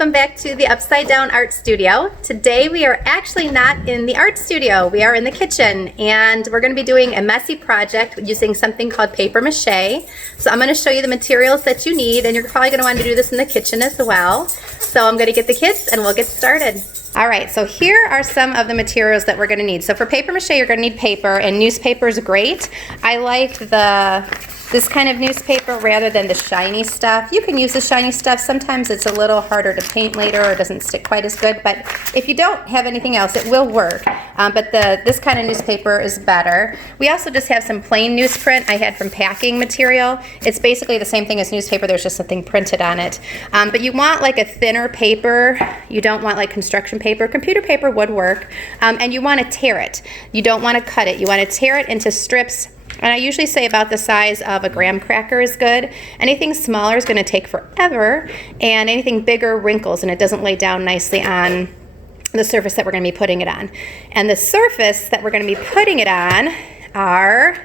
welcome back to the Upside Down Art Studio. Today we are actually not in the art studio, we are in the kitchen, and we're going to be doing a messy project using something called paper-mache. So I'm going to show you the materials that you need, and you're probably going to want to do this in the kitchen as well. So I'm going to get the kids and we'll get started. Alright, so here are some of the materials that we're going to need. So for paper-mache you're going to need paper, and newspaper is great. I like this kind of newspaper rather than the shiny stuff. You can use the shiny stuff. Sometimes it's a little harder to paint later or doesn't stick quite as good, but if you don't have anything else, it will work. But this kind of newspaper is better. We also just have some plain newsprint I had from packing material. It's basically the same thing as newspaper, there's just something printed on it. But you want like a thinner paper. You don't want like construction paper. Computer paper would work. And you want to tear it. You don't want to cut it. You want to tear it into strips. And I usually say about the size of a graham cracker is good. Anything smaller is going to take forever, and anything bigger wrinkles and it doesn't lay down nicely on the surface that we're going to be putting it on. And the surface that we're going to be putting it on are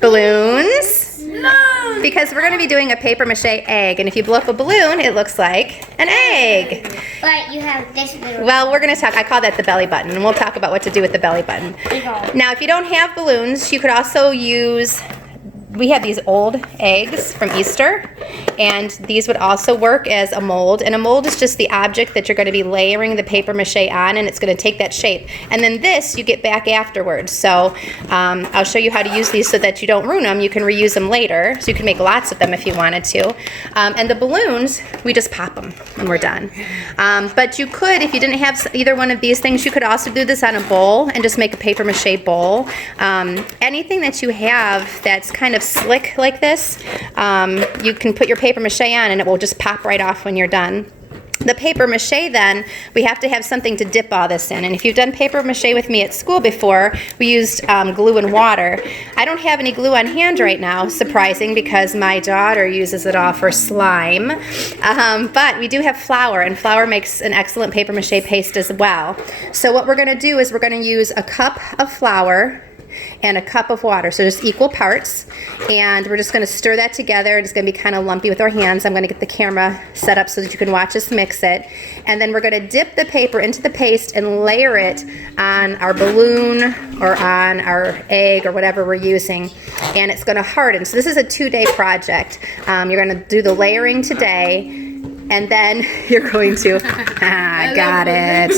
balloons. No! Because we're going to be doing a paper-mache egg, and if you blow up a balloon, it looks like an egg. But you have this little... Well, we're going to talk, I call that the belly button, and we'll talk about what to do with the belly button. Now, if you don't have balloons, you could also use... We have these old eggs from Easter, and these would also work as a mold. And a mold is just the object that you're going to be layering the paper-mache on, and it's going to take that shape. And then this you get back afterwards. So I'll show you how to use these so that you don't ruin them. You can reuse them later, so you can make lots of them if you wanted to. And the balloons, we just pop them when we're done. But you could, if you didn't have either one of these things, you could also do this on a bowl and just make a paper-mache bowl. Anything that you have that's kind of slick like this, you can put your paper-mache on and it will just pop right off when you're done. The paper-mache then, we have to have something to dip all this in. And if you've done paper-mache with me at school before, we used glue and water. I don't have any glue on hand right now, surprising, because my daughter uses it all for slime. But we do have flour, and flour makes an excellent paper-mache paste as well. So what we're going to do is we're going to use a cup of flour and a cup of water, so just equal parts, and we're just going to stir that together. It's going to be kind of lumpy with our hands. I'm going to get the camera set up so that you can watch us mix it, and then we're going to dip the paper into the paste and layer it on our balloon or on our egg or whatever we're using, and it's going to harden. So this is a 2-day project. You're going to do the layering today, and then you're going to, got it.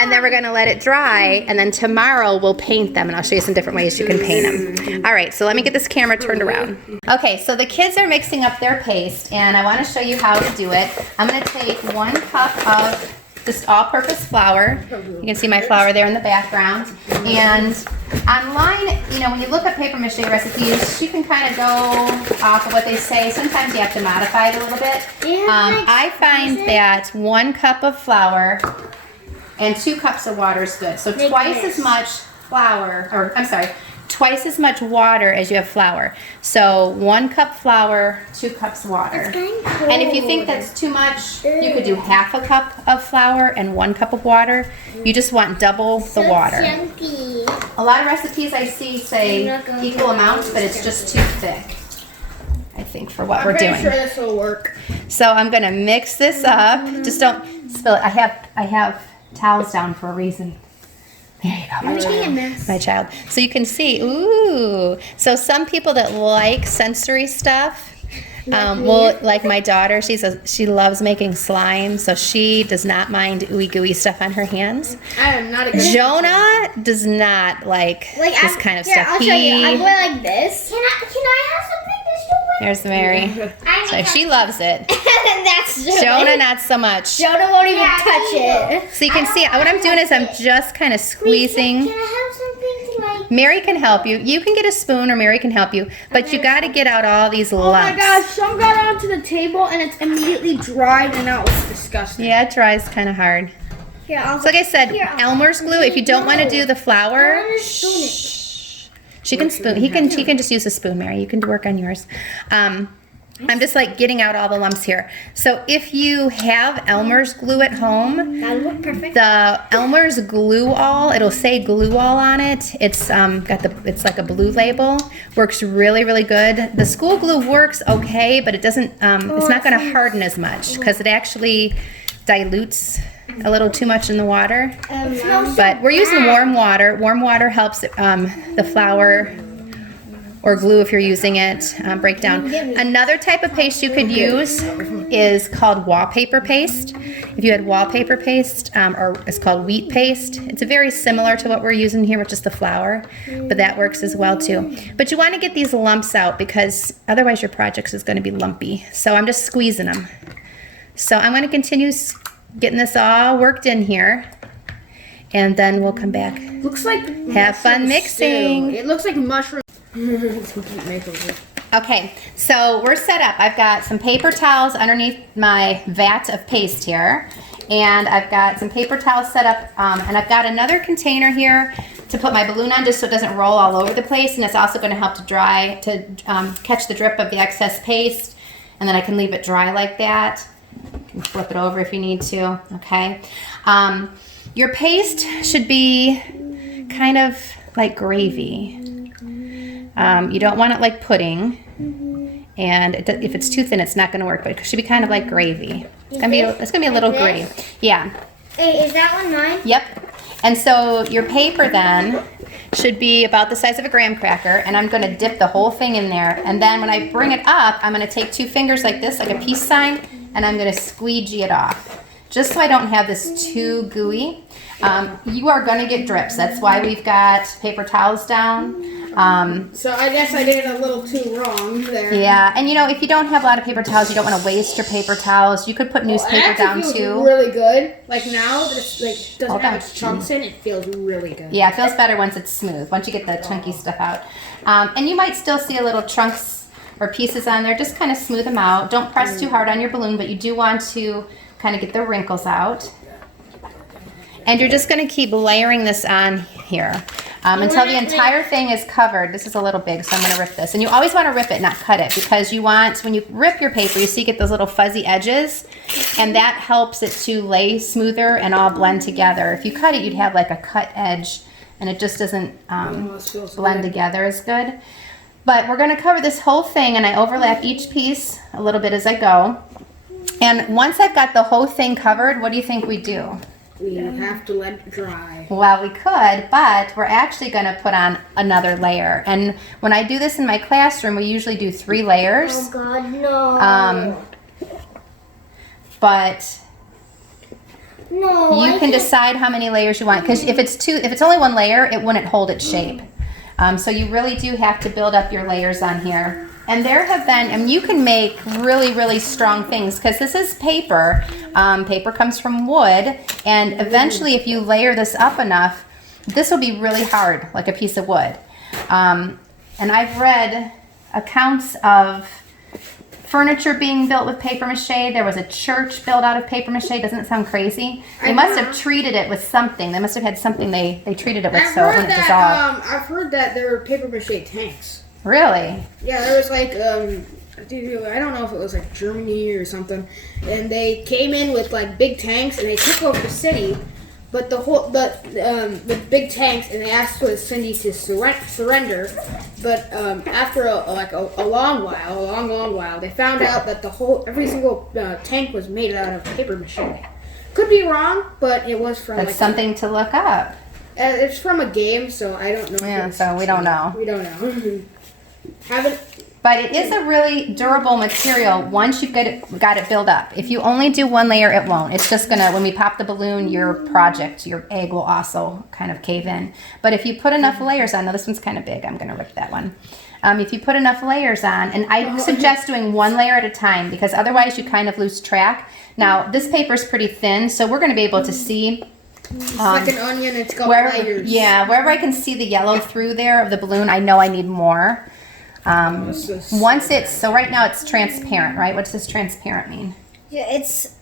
And then we're going to let it dry, and then tomorrow we'll paint them, and I'll show you some different ways you can paint them. All right, so let me get this camera turned around. Okay, so the kids are mixing up their paste, and I want to show you how to do it. I'm going to take 1 cup of just all-purpose flour. You can see my flour there in the background. And online, you know, when you look up paper-mache recipes, you can kind of go off of what they say. Sometimes you have to modify it a little bit. I find that 1 cup of flour and 2 cups of water is good. So twice as much flour, or I'm sorry, twice as much water as you have flour. So 1 cup flour, 2 cups water. And if you think that's too much, you could do half a cup of flour and 1 cup of water. You just want double the water. A lot of recipes I see say equal amounts, but it's just too thick, I think, for what we're doing. I'm pretty sure this will work. So I'm gonna mix this up. Just don't spill it. I have towels down for a reason. There you go, my child. So you can see, ooh. So some people that like sensory stuff, like my daughter, she loves making slime, so she does not mind ooey gooey stuff on her hands. I am not a good Jonah does not like this kind of stuff. I'll show you. I'm going like this. Can I have something to show? There's Mary. So she loves it. That's Jonah not so much. Jonah won't even touch it. So you can see what I'm doing is I'm just kind of squeezing. Can I have something to like... Mary can help you. You can get a spoon or Mary can help you, but you got to get out all these lumps. Oh my gosh, some got onto the table and it's immediately dried, and that was disgusting. Yeah, it dries kind of hard. Here, So like I said, Elmer's glue, if you don't want to do the flour, she can spoon. She can just use a spoon, Mary. You can work on yours. I'm just like getting out all the lumps here. So if you have Elmer's glue at home, That would look perfect. the Elmer's Glue All, it'll say Glue All on it. It's it's like a blue label. Works really, really good. The school glue works okay, but it doesn't. It's not going to harden as much because it actually dilutes a little too much in the water. But we're using warm water. Warm water helps the flour or glue, if you're using it, break down. Another type of paste you could use is called wallpaper paste. If you had wallpaper paste, or it's called wheat paste, it's very similar to what we're using here with just the flour, but that works as well too. But you want to get these lumps out because otherwise your project is going to be lumpy. So I'm just squeezing them. So I'm going to continue getting this all worked in here, and then we'll come back. Looks like Have fun mushroom mixing. stew. It looks like mushroom. Okay, so we're set up. I've got some paper towels underneath my vat of paste here, and I've got some paper towels set up, and I've got another container here to put my balloon on just so it doesn't roll all over the place, and it's also going to help to dry, to catch the drip of the excess paste, and then I can leave it dry like that. You can flip it over if you need to, okay? Your paste should be kind of like gravy. You don't want it like pudding, and if it's too thin, it's not going to work. But it should be kind of like gravy. It's gonna be a little gray. Yeah. Hey, is that one mine? Yep. And so your paper then should be about the size of a graham cracker, and I'm going to dip the whole thing in there. And then when I bring it up, I'm going to take two fingers like this, like a peace sign, and I'm going to squeegee it off, just so I don't have this too gooey. You are going to get drips. That's why we've got paper towels down. So I guess I did it a little too wrong there. Yeah, and if you don't have a lot of paper towels, you don't want to waste your paper towels. You could put newspaper down feels too. Really good. Like now that it's like doesn't Hold have on. its chunks in, it feels really good. Yeah, it feels better once it's smooth, once you get the chunky stuff out. And you might still see a little chunks or pieces on there. Just kind of smooth them out. Don't press too hard on your balloon, but you do want to kind of get the wrinkles out. And you're just going to keep layering this on here until the entire thing is covered. This is a little big, so I'm going to rip this. And you always want to rip it, not cut it, because you want, when you rip your paper, you see you get those little fuzzy edges, and that helps it to lay smoother and all blend together. If you cut it, you'd have like a cut edge, and it just doesn't blend together as good. But we're going to cover this whole thing, and I overlap each piece a little bit as I go. And once I've got the whole thing covered, what do you think we do? We have to let it dry. Well, we could, but we're actually going to put on another layer. And when I do this in my classroom, we usually do 3 layers. Oh God, no. But no. you can decide how many layers you want, because if it's only 1 layer, it wouldn't hold its shape. So you really do have to build up your layers on here. And there have been, and you can make really, really strong things, because this is paper. Paper comes from wood, and eventually if you layer this up enough, this will be really hard, like a piece of wood. And I've read accounts of furniture being built with paper-mache. There was a church built out of paper-mache. Doesn't it sound crazy? They must have treated it with something. They must have had something they treated it with so it wouldn't dissolve. I've heard that there are paper-mache tanks. Really? Yeah, there was like, I don't know if it was like Germany or something, and they came in with like big tanks and they took over the city, but the big tanks, and they asked for the city to surrender, but after a long while, they found out that every single tank was made out of paper mache. Could be wrong, but it was from. That's something to look up. It's from a game, so I don't know. Yeah, so we don't know. We don't know. But it is a really durable material once you've got it built up. If you only do 1 layer, it won't. It's just gonna, when we pop the balloon, your egg will also kind of cave in. But if you put enough layers on, now this one's kind of big, I'm gonna rip that one. If you put enough layers on, and I suggest doing 1 layer at a time, because otherwise you kind of lose track. Now, this paper is pretty thin, so we're gonna be able to see it's like an onion, it's got layers. Yeah, wherever I can see the yellow through there of the balloon, I know I need more. So right now it's transparent, right? What does this transparent mean? Yeah, it's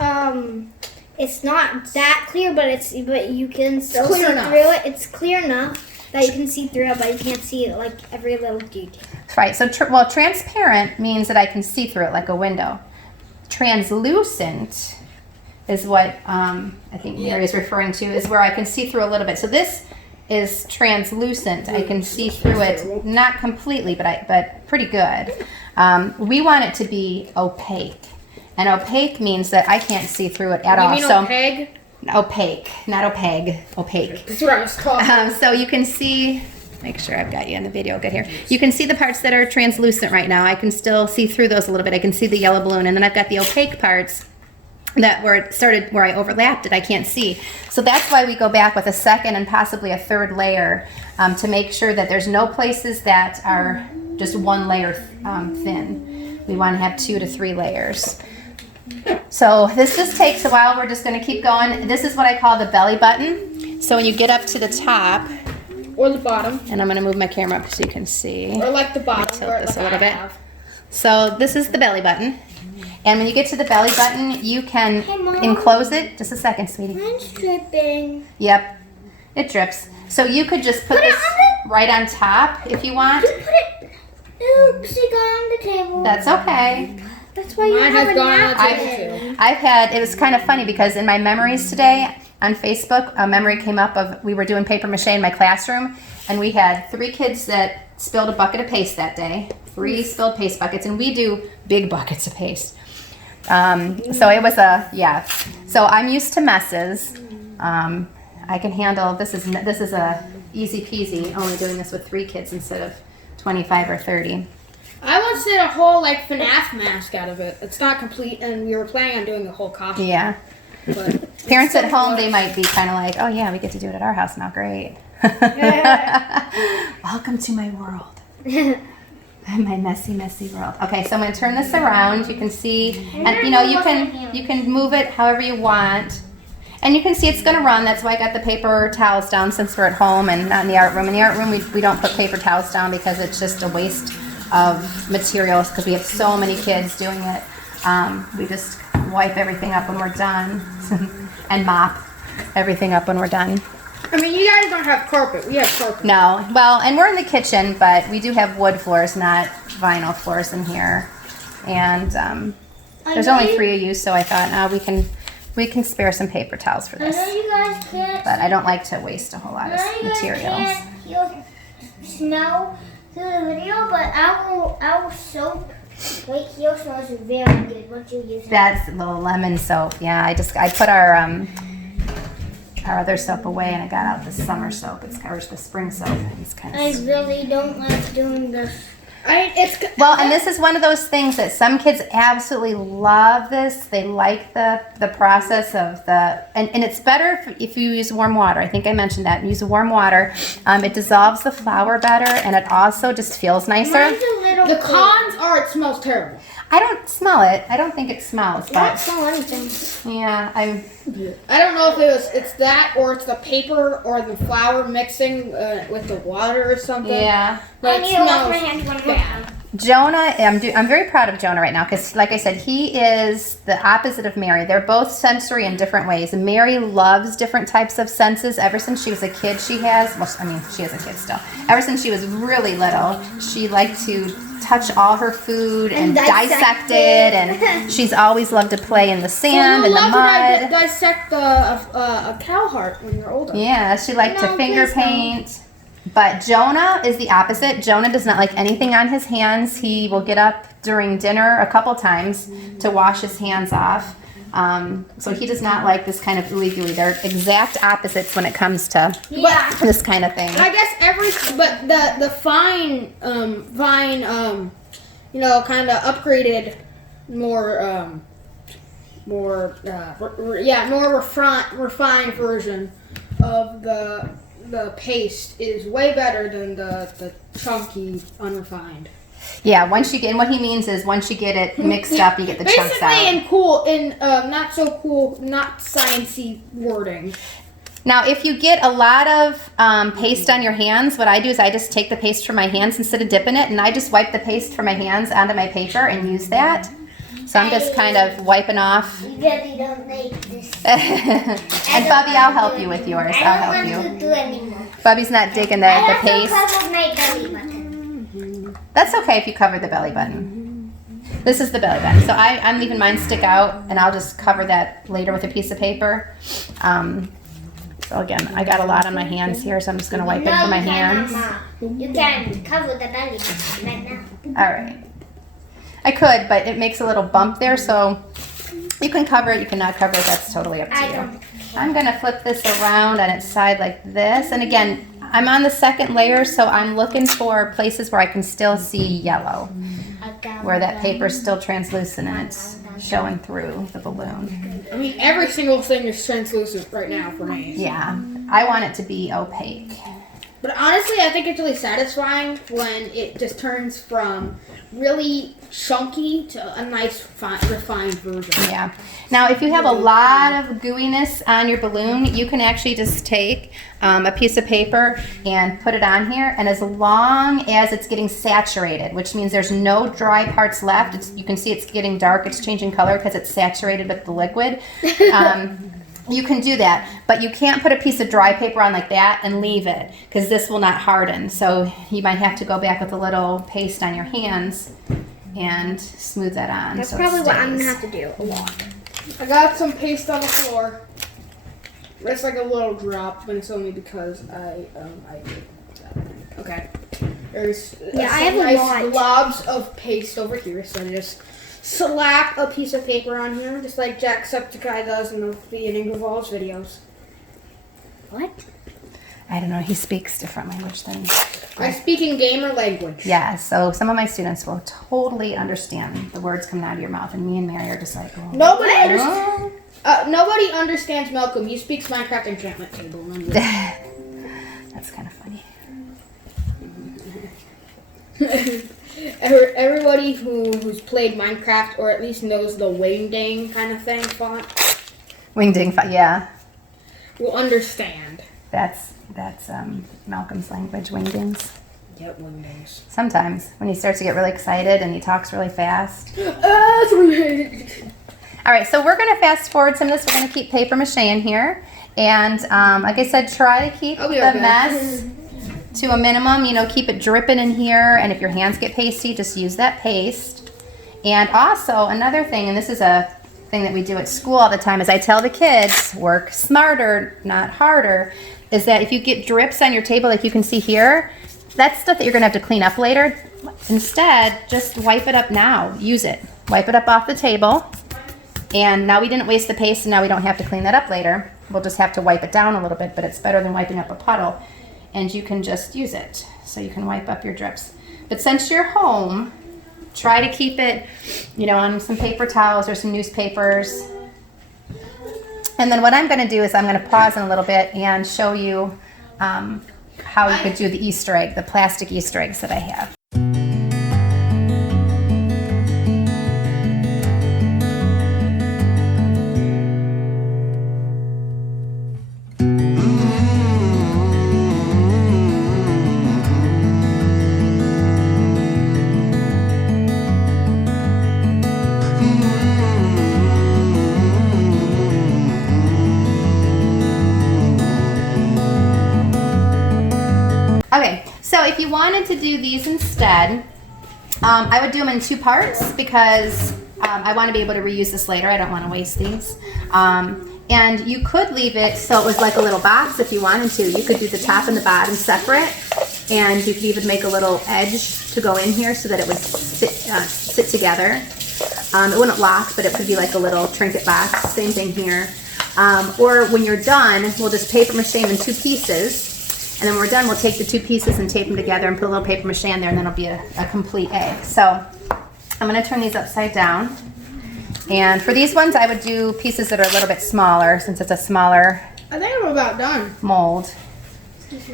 not that clear, but you can still see through it. It's clear enough that you can see through it, but you can't see like every little detail. Right, so well, transparent means that I can see through it like a window. Translucent is what I think Mary is referring to, is where I can see through a little bit. So this is translucent. I can see through it, not completely, but pretty good. We want it to be opaque. And opaque means that I can't see through it at all. You mean opaque? Opaque, not opaque, opaque. That's what I was talking. So you can see, make sure I've got you in the video good here. You can see the parts that are translucent right now. I can still see through those a little bit. I can see the yellow balloon, and then I've got the opaque parts that where I overlapped it, I can't see. So that's why we go back with a second and possibly a third layer to make sure that there's no places that are just one layer thin. We want to have 2 to 3 layers. So this just takes a while. We're just going to keep going. This is what I call the belly button. So when you get up to the top, or the bottom, and I'm going to move my camera up so you can see. or like the bottom, Tilt this a little bit. So this is the belly button. And when you get to the belly button, you can enclose it. Just a second, sweetie. Mine's dripping. Yep, it drips. So you could just put this right on top if you want. You put it. Oops, it got on the table. That's okay. That's why you Mine have has a gone on the napkin. table. I've had, it was kind of funny because in my memories today on Facebook, a memory came up of, we were doing paper-mache in my classroom, and we had 3 kids that spilled a bucket of paste that day. 3 spilled paste buckets, and we do big buckets of paste. So it was yeah. So I'm used to messes. I can handle, this is a easy peasy, only doing this with 3 kids instead of 25 or 30. I once did a whole like FNAF mask out of it. It's not complete, and we were planning on doing the whole costume. Yeah. But Parents at home, they might be kind of like, oh yeah, we get to do it at our house now, great. Welcome to my world. My messy, messy world. Okay, so I'm going to turn this around. You can see, and you know, you can move it however you want. And you can see it's going to run. That's why I got the paper towels down since we're at home and not in the art room. In the art room, we don't put paper towels down because it's just a waste of materials because we have so many kids doing it. We just wipe everything up when we're done and mop everything up when we're done. I mean, you guys don't have carpet. We have carpet. No, well, and we're in the kitchen, but we do have wood floors, not vinyl floors in here. And there's only 3 of you, so I thought, we can spare some paper towels for this. I know you guys can't. But I don't like to waste a whole lot of materials. Can't hear smell through the video, but our soap right here smells very good. What you use? That's the lemon soap. Yeah, I put our other soap away, and I got out the summer soap. It's the spring soap. It's kind of. I really don't like doing this. Well, and this is one of those things that some kids absolutely love this. They like the process of and it's better if you use warm water. I think I mentioned that. Use warm water. It dissolves the flour better, and it also just feels nicer. Mine's a little The cons are it smells terrible. I don't smell it. I don't think it smells. I don't smell anything. Yeah, I don't know if it's that or it's the paper or the flour mixing with the water or something. Yeah. But I it need to wash smells my hands one more bad. time. Jonah, I'm very proud of Jonah right now because, like I said, he is the opposite of Mary. They're both sensory in different ways. Mary loves different types of senses. Ever since she was a kid, she is a kid still. Ever since she was really little, she liked to touch all her food and dissect it, and she's always loved to play in the sand and the mud. Dissect a cow heart when you're older. Yeah, she liked to finger paint. But Jonah is the opposite. Jonah does not like anything on his hands. He will get up during dinner a couple times to wash his hands off. So he does not like this kind of ooey-gooey. They're exact opposites when it comes to this kind of thing. I guess but the fine, kind of upgraded, more refined version of the paste is way better than the chunky, unrefined. Yeah, and what he means is once you get it mixed up, you get the chunks out. Basically, not so cool, not sciencey wording. Now, if you get a lot of paste on your hands, what I do is I just take the paste from my hands instead of dipping it, and I just wipe the paste from my hands onto my paper and use that. So I'm just kind of wiping off. You really don't make this. And Bubby, I'll help you with yours. I'll help I don't want to do anymore. Bubby's not digging the paste. I have my belly button. That's okay if you cover the belly button. This is the belly button. So I'm leaving mine stick out, and I'll just cover that later with a piece of paper. So again, I got a lot on my hands here, so I'm just going to wipe it No, for my you can't, hands. Mama. You can cover the belly button right now. All right. I could, but it makes a little bump there, so you can cover it, you cannot cover it. That's totally up to I you. don't. I'm going to flip this around on its side like this. And again, I'm on the second layer, so I'm looking for places where I can still see yellow, where that paper's still translucent and it's showing through the balloon. I mean, every single thing is translucent right now for me. Yeah, I want it to be opaque. But honestly, I think it's really satisfying when it just turns from really chunky to a nice, refined version. Yeah. Now, if you have a lot of gooiness on your balloon, you can actually just take a piece of paper and put it on here. And as long as it's getting saturated, which means there's no dry parts left, you can see it's getting dark, it's changing color because it's saturated with the liquid. You can do that, but you can't put a piece of dry paper on like that and leave it because this will not harden. So you might have to go back with a little paste on your hands and smooth that on. That's so probably it what I'm stays. gonna have to do a lot. I got some paste on the floor. It's like a little drop, but it's only because I did that. Okay. There's Yeah, I some have a nice lot. globs of paste over here, so I just slap a piece of paper on here, just like Jacksepticeye does in the beginning of all his videos. What? I don't know, he speaks different language than I speak in gamer language. yeah, so some of my students will totally understand the words coming out of your mouth, and me and Mary are just like, oh. Nobody understands Malcolm. He speaks Minecraft enchantment table. That's kind of funny. Everybody who's played Minecraft or at least knows the Wingding kind of thing font Wingding, yeah, will understand. that's Malcolm's language, Wingdings. Yep, Wingdings. Sometimes when he starts to get really excited and he talks really fast. All right, so we're going to fast forward some of this. We're going to keep paper mache in here. And like I said, try to keep the mess to a minimum. You know, keep it dripping in here. And if your hands get pasty, just use that paste. And also another thing, and this is a thing that we do at school all the time, is I tell the kids, work smarter, not harder, is that if you get drips on your table like you can see here, that's stuff that you're going to have to clean up later. Instead, just wipe it up now. Use it. Wipe it up off the table. And now we didn't waste the paste, and now we don't have to clean that up later. We'll just have to wipe it down a little bit, but it's better than wiping up a puddle. And you can just use it. So you can wipe up your drips. But since you're home, try to keep it, you know, on some paper towels or some newspapers. And then what I'm going to do is I'm going to pause in a little bit and show you how you could do the Easter egg, the plastic Easter eggs that I have. Okay, so if you wanted to do these instead, I would do them in two parts because I want to be able to reuse this later. I don't want to waste these. And you could leave it so it was like a little box if you wanted to. You could do the top and the bottom separate, and you could even make a little edge to go in here so that it would sit together. It wouldn't lock, but it could be like a little trinket box. Same thing here. Or when you're done, we'll just paper mache them in two pieces. And then when we're done, we'll take the two pieces and tape them together and put a little paper mache in there, and then it'll be a complete egg. So I'm going to turn these upside down. And for these ones, I would do pieces that are a little bit smaller since it's a smaller I think I'm about done. mold.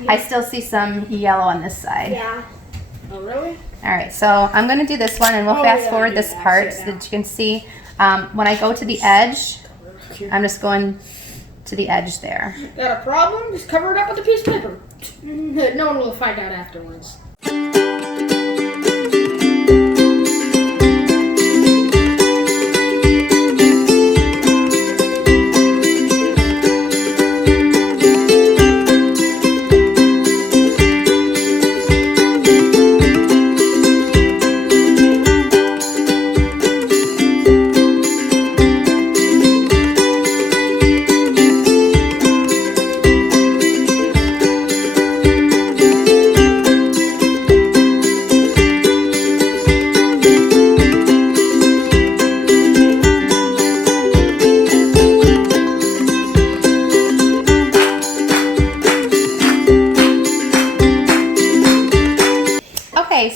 I still see some yellow on this side. Yeah. Oh, really? All right, so I'm going to do this one, and we'll fast yeah, forward I this do that. part Sit so down. that you can see. When I go to the edge, I'm just going to the edge there. Got a problem? Just cover it up with a piece of paper. No one will find out afterwards.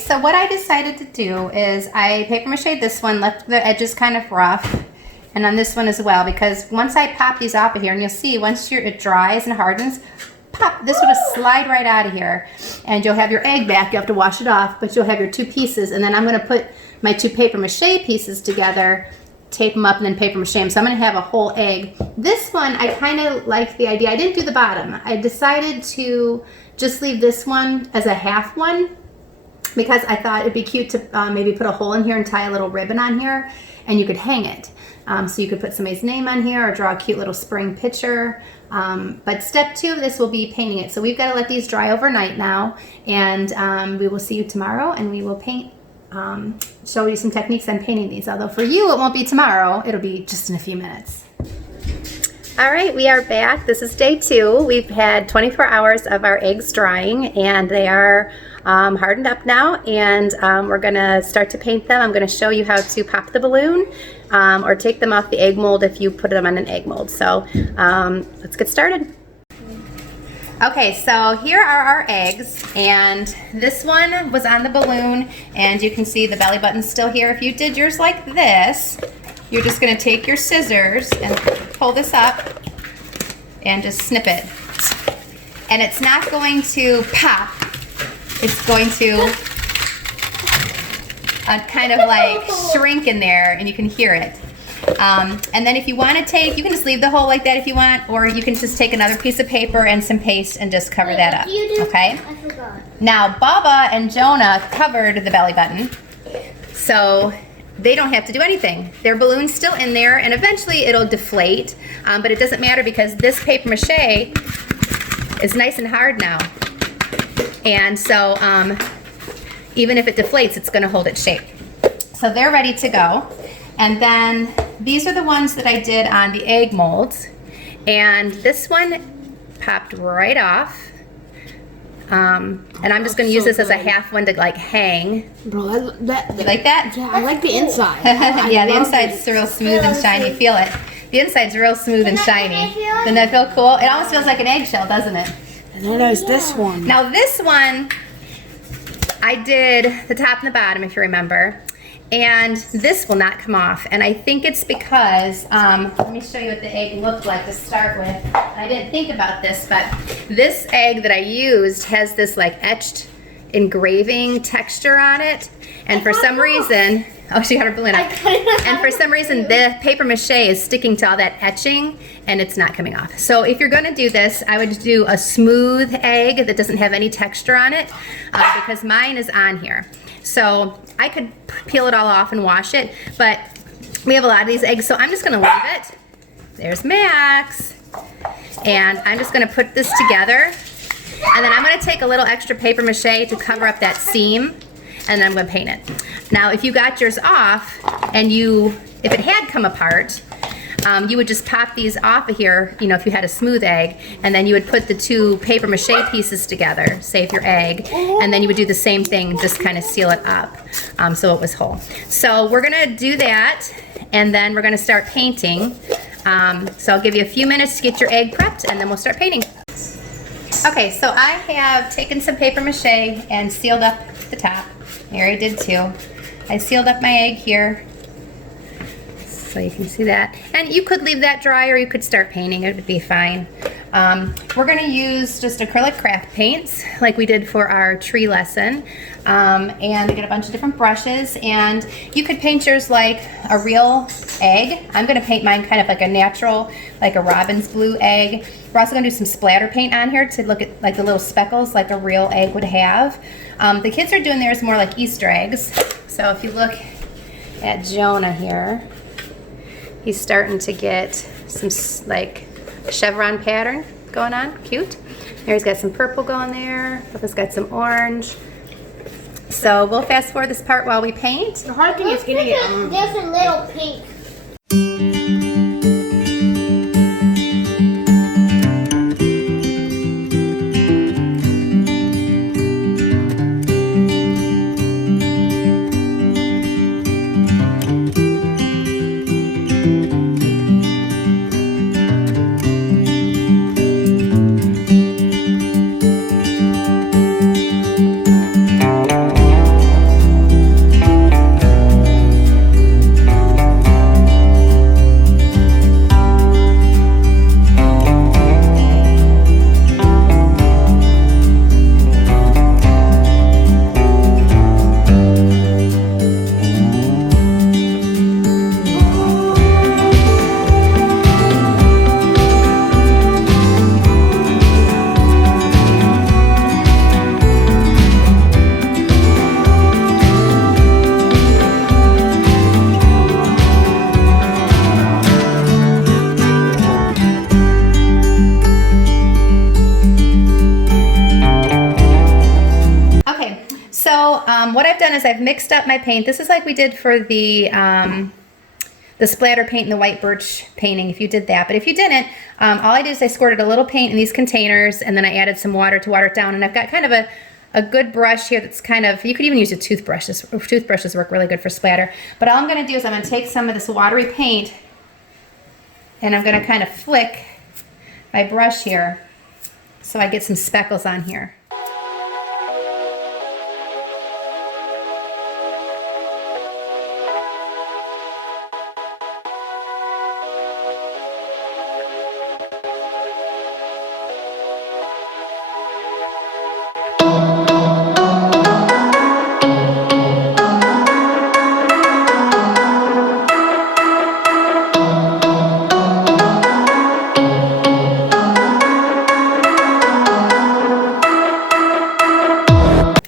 so what I decided to do is I paper mache this one, left the edges kind of rough, and on this one as well, because once I pop these off of here, and you'll see once it dries and hardens, pop, this will just slide right out of here, and you'll have your egg back. You have to wash it off, but you'll have your two pieces, and then I'm going to put my two paper mache pieces together, tape them up, and then paper mache them. So I'm going to have a whole egg. This one, I kind of like the idea. I didn't do the bottom. I decided to just leave this one as a half one, because I thought it'd be cute to maybe put a hole in here and tie a little ribbon on here, and you could hang it. So you could put somebody's name on here or draw a cute little spring picture. But step 2 of this will be painting it. So we've got to let these dry overnight now, and we will see you tomorrow, and we will paint, show you some techniques on painting these. Although for you, it won't be tomorrow. It'll be just in a few minutes. All right, we are back. This is day 2. We've had 24 hours of our eggs drying, and they are hardened up now, and we're gonna start to paint them. I'm gonna show you how to pop the balloon or take them off the egg mold if you put them on an egg mold. So let's get started. Okay, so here are our eggs, and this one was on the balloon, and you can see the belly button's still here. If you did yours like this, you're just gonna take your scissors and pull this up and just snip it. And it's not going to pop. It's going to kind of like shrink in there, and you can hear it. And then if you want to take, you can just leave the hole like that if you want, or you can just take another piece of paper and some paste and just cover that up. Okay? I forgot. Now, Baba and Jonah covered the belly button, so they don't have to do anything. Their balloon's still in there, and eventually it'll deflate, but it doesn't matter because this paper mache is nice and hard now. And so even if it deflates, it's going to hold its shape. So they're ready to go. And then these are the ones that I did on the egg molds. And this one popped right off. And I'm just going to use this as a half one to like hang. Bro, You like that? yeah, I like the inside. Yeah, the inside's real smooth and shiny. Feel it. The inside's real smooth and shiny. Doesn't that feel cool? It almost feels like an eggshell, doesn't it? And then there's this one. Now this one, I did the top and the bottom, if you remember, and this will not come off. And I think it's because, let me show you what the egg looked like to start with. I didn't think about this, but this egg that I used has this like etched engraving texture on it. And for some reason, oh, she got her balloon up. And for some reason, the paper mache is sticking to all that etching, and it's not coming off. So if you're going to do this, I would do a smooth egg that doesn't have any texture on it, because mine is on here. So I could peel it all off and wash it, but we have a lot of these eggs, so I'm just going to leave it. There's Max. And I'm just going to put this together, and then I'm going to take a little extra paper mache to cover up that seam, and then I'm going to paint it. Now, if you got yours off, and if it had come apart, you would just pop these off of here, you know, if you had a smooth egg, and then you would put the two paper mache pieces together, save your egg, and then you would do the same thing, just kind of seal it up so it was whole. So we're going to do that, and then we're going to start painting. So I'll give you a few minutes to get your egg prepped, and then we'll start painting. Okay, so I have taken some paper mache and sealed up the top. Mary did too. I sealed up my egg here, so you can see that. And you could leave that dry, or you could start painting. It would be fine. We're going to use just acrylic craft paints like we did for our tree lesson. And get a bunch of different brushes, and you could paint yours like a real egg. I'm going to paint mine kind of like a natural, like a robin's blue egg. We're also going to do some splatter paint on here to look at like the little speckles like a real egg would have. The kids are doing theirs more like Easter eggs. So if you look at Jonah here, he's starting to get some like chevron pattern going on. Cute. Mary's got some purple going there. Papa's got some orange. So we'll fast forward this part while we paint. The hard thing is getting it on. There's a little pink. what I've done is I've mixed up my paint. This is like we did for the splatter paint and the white birch painting, if you did that. But if you didn't, all I did is I squirted a little paint in these containers, and then I added some water to water it down. And I've got kind of a good brush here that's kind of, you could even use a toothbrush. Toothbrushes work really good for splatter. But all I'm going to do is I'm going to take some of this watery paint, and I'm going to kind of flick my brush here so I get some speckles on here.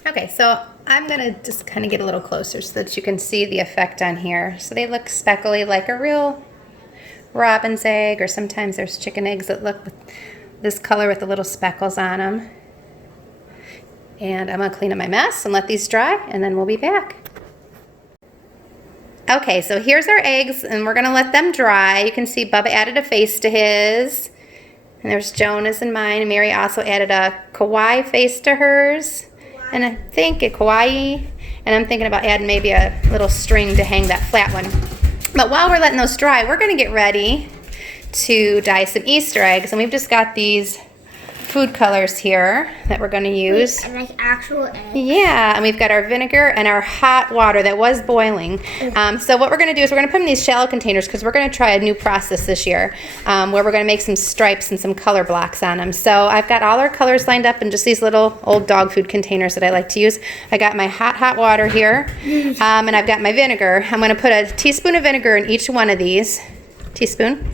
Okay, so I'm gonna just kind of get a little closer so that you can see the effect on here. So they look speckly like a real robin's egg, or sometimes there's chicken eggs that look this color with the little speckles on them. And I'm gonna clean up my mess and let these dry, and then we'll be back. Okay, so here's our eggs, and we're gonna let them dry. You can see Bubba added a face to his. And there's Jonah's and mine. And Mary also added a kawaii face to hers. And I think a kawaii. And I'm thinking about adding maybe a little string to hang that flat one. But while we're letting those dry, we're gonna get ready to dye some Easter eggs. And we've just got these food colors here that we're going to use. Like actual eggs. Yeah, and we've got our vinegar and our hot water that was boiling. So what we're going to do is we're going to put them in these shallow containers because we're going to try a new process this year where we're going to make some stripes and some color blocks on them. So I've got all our colors lined up in just these little old dog food containers that I like to use. I got my hot water here, and I've got my vinegar. I'm going to put a teaspoon of vinegar in each one of these. Teaspoon.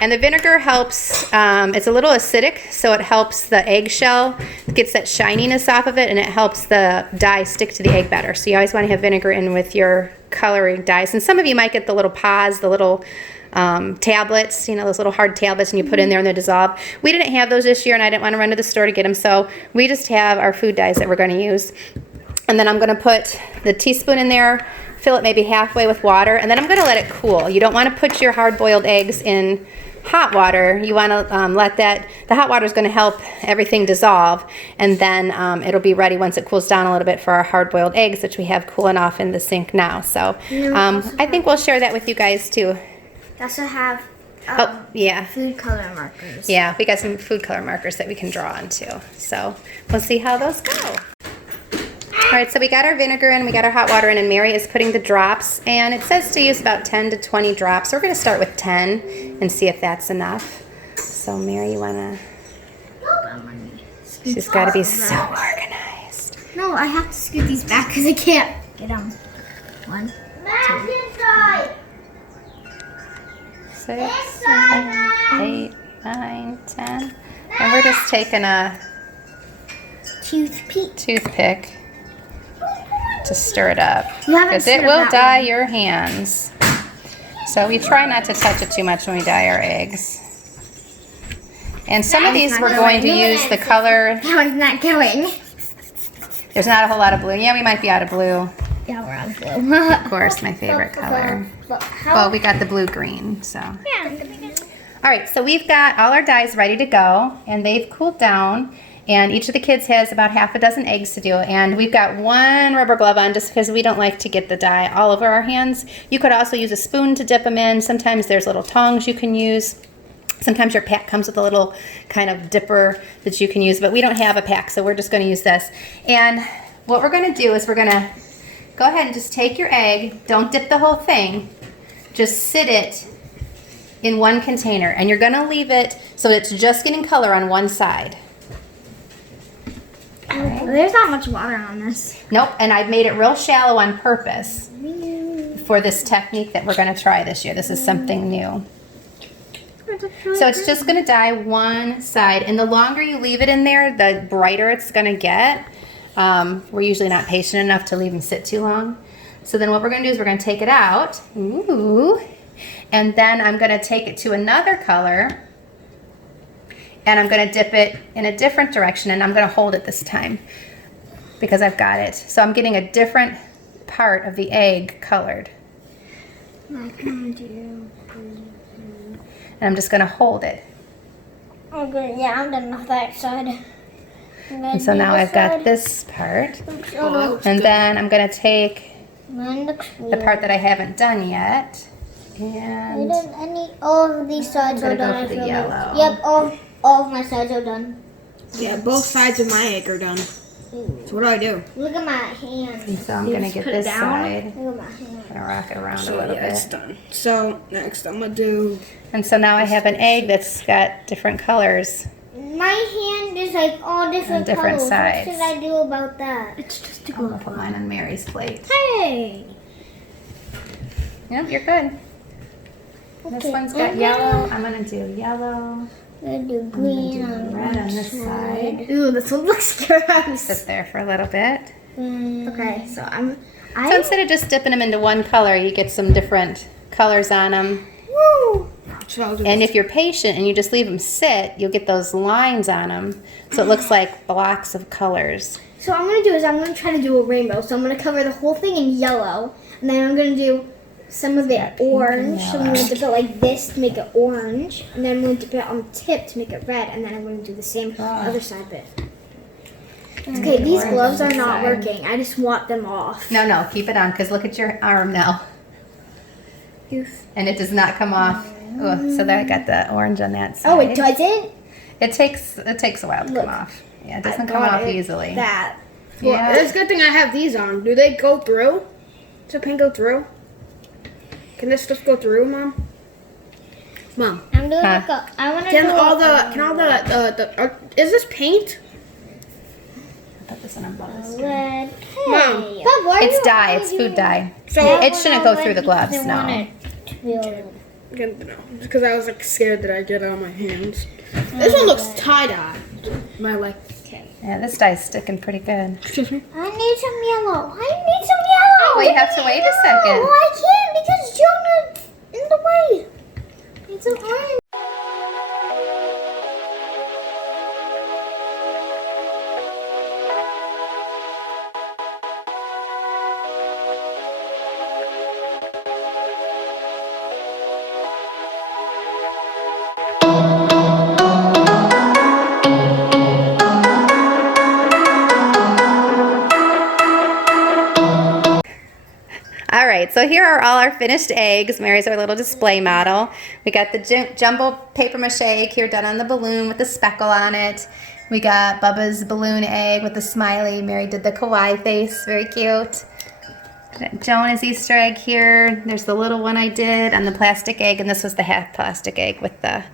And the vinegar helps, it's a little acidic, so it helps the eggshell, gets that shininess off of it, and it helps the dye stick to the egg better. So you always want to have vinegar in with your coloring dyes. And some of you might get the little pods, the little tablets, you know, those little hard tablets, and you put in there and they dissolve. We didn't have those this year, and I didn't want to run to the store to get them, so we just have our food dyes that we're going to use. And then I'm going to put the teaspoon in there, fill it maybe halfway with water, and then I'm going to let it cool. You don't want to put your hard-boiled eggs in hot water. You want to let the hot water is going to help everything dissolve, and then it'll be ready once it cools down a little bit for our hard-boiled eggs, which we have cooling off in the sink now. So I think we'll share that with you guys too. We also have yeah. food color markers. Yeah, we got some food color markers that we can draw on too. So we'll see how those go. All right, so we got our vinegar in, we got our hot water in, and Mary is putting the drops, and it says to use about 10 to 20 drops. So we're going to start with 10 and see if that's enough. So Mary, you want to... She's got to be so organized. No, I have to scoot these back because I can't get them. 1, 2, 6, 7, 8, 9, 10. And we're just taking a toothpick to stir it up, because it will dye your hands. So we try not to touch it too much when we dye our eggs. And some of these we're going to use the color. That one's not going. There's not a whole lot of blue. Yeah, we might be out of blue. Yeah, we're out of blue. Of course, my favorite color. Well, we got the blue-green, so. Yeah. All right, so we've got all our dyes ready to go, and they've cooled down. And each of the kids has about half a dozen eggs to do. And we've got one rubber glove on just because we don't like to get the dye all over our hands. You could also use a spoon to dip them in. Sometimes there's little tongs you can use. Sometimes your pack comes with a little kind of dipper that you can use, but we don't have a pack, so we're just going to use this. And what we're going to do is we're going to go ahead and just take your egg. Don't dip the whole thing. Just sit it in one container. And you're going to leave it so it's just getting color on one side. Right. There's not much water on this. Nope, and I've made it real shallow on purpose for this technique that we're going to try this year. This is something new. So it's just going to dye one side, and the longer you leave it in there, the brighter it's going to get. We're usually not patient enough to leave them sit too long. So then what we're going to do is we're going to take it out. Ooh. And then I'm going to take it to another color. And I'm going to dip it in a different direction, and I'm going to hold it this time. because I've got it. So I'm getting a different part of the egg colored. And I'm just going to hold it. Okay, yeah, I'm done with that side. And so now I've got this part. And then I'm going to take the part that I haven't done yet. And all of these sides I'm are gonna done. go for the yellow. Yep, all of my sides are done. Yeah, both sides of my egg are done. So what do I do? Look at my hand. And so I'm going to get this side. Look at my hand. I'm going to rock it around a So little yeah, it's bit. done. So next I'm gonna do. And so now I have an egg that's got different colors. My hand is like all different, On different colors. sides. What should I do about that? It's just I'm going to put mine on Mary's plate. Hey! Yep, you're good. This one's got yellow. I'm going to do yellow. I'm gonna do green on Red on this side. Ooh, this one looks gross. Sit there for a little bit. Okay, so So instead of just dipping them into one color, you get some different colors on them. Woo! So I'll do And this. if you're patient and you just leave them sit, you'll get those lines on them. So it looks like blocks of colors. So what I'm gonna do is I'm gonna try to do a rainbow. So I'm gonna cover the whole thing in yellow, and then I'm gonna do some of it orange. So I'm gonna dip it like this to make it orange, and then I'm gonna dip it on the tip to make it red, and then I'm gonna do the same other side bit. Okay, these orange gloves on are the not side. working. I just want them off. No, keep it on because look at your arm now. And it does not come off. Oh, so that got the orange on that side. Oh, it doesn't? It takes a while to Look, come off. Yeah, it doesn't I come got off it. easily. That. Well, Yeah. it's a good thing I have these on. Do they go through? Does the paint go through? Can this stuff go through, Mom? Mom, I'm doing Huh. like a. I want to can do all the is this paint? Put this one on Bubba's. red. Hey, Mom. Bub, why are It's you- dye. why are It's you food doing- dye. So It shouldn't go through the gloves. I want No. it to be all- no, because I was like scared that I get it on my hands. This one looks tie dye. My like. Yeah, this dye's sticking pretty good. Excuse me. I need some yellow. I need some yellow. Well, you have to wait a second. No, I can't because Jonah's in the way. It's an orange. All right, so here are all our finished eggs. Mary's our little display model. We got the jumbo paper-mache egg here done on the balloon with the speckle on it. We got Bubba's balloon egg with the smiley. Mary did the kawaii face, very cute. Jonah's Easter egg here. There's the little one I did on the plastic egg, and this was the half plastic egg with the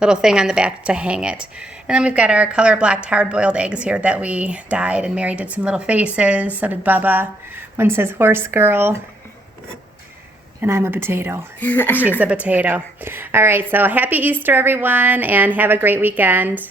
little thing on the back to hang it. And then we've got our color blocked hard-boiled eggs here that we dyed, and Mary did some little faces, so did Bubba. One says horse girl, and I'm a potato. She's a potato. All right, so happy Easter, everyone, and have a great weekend.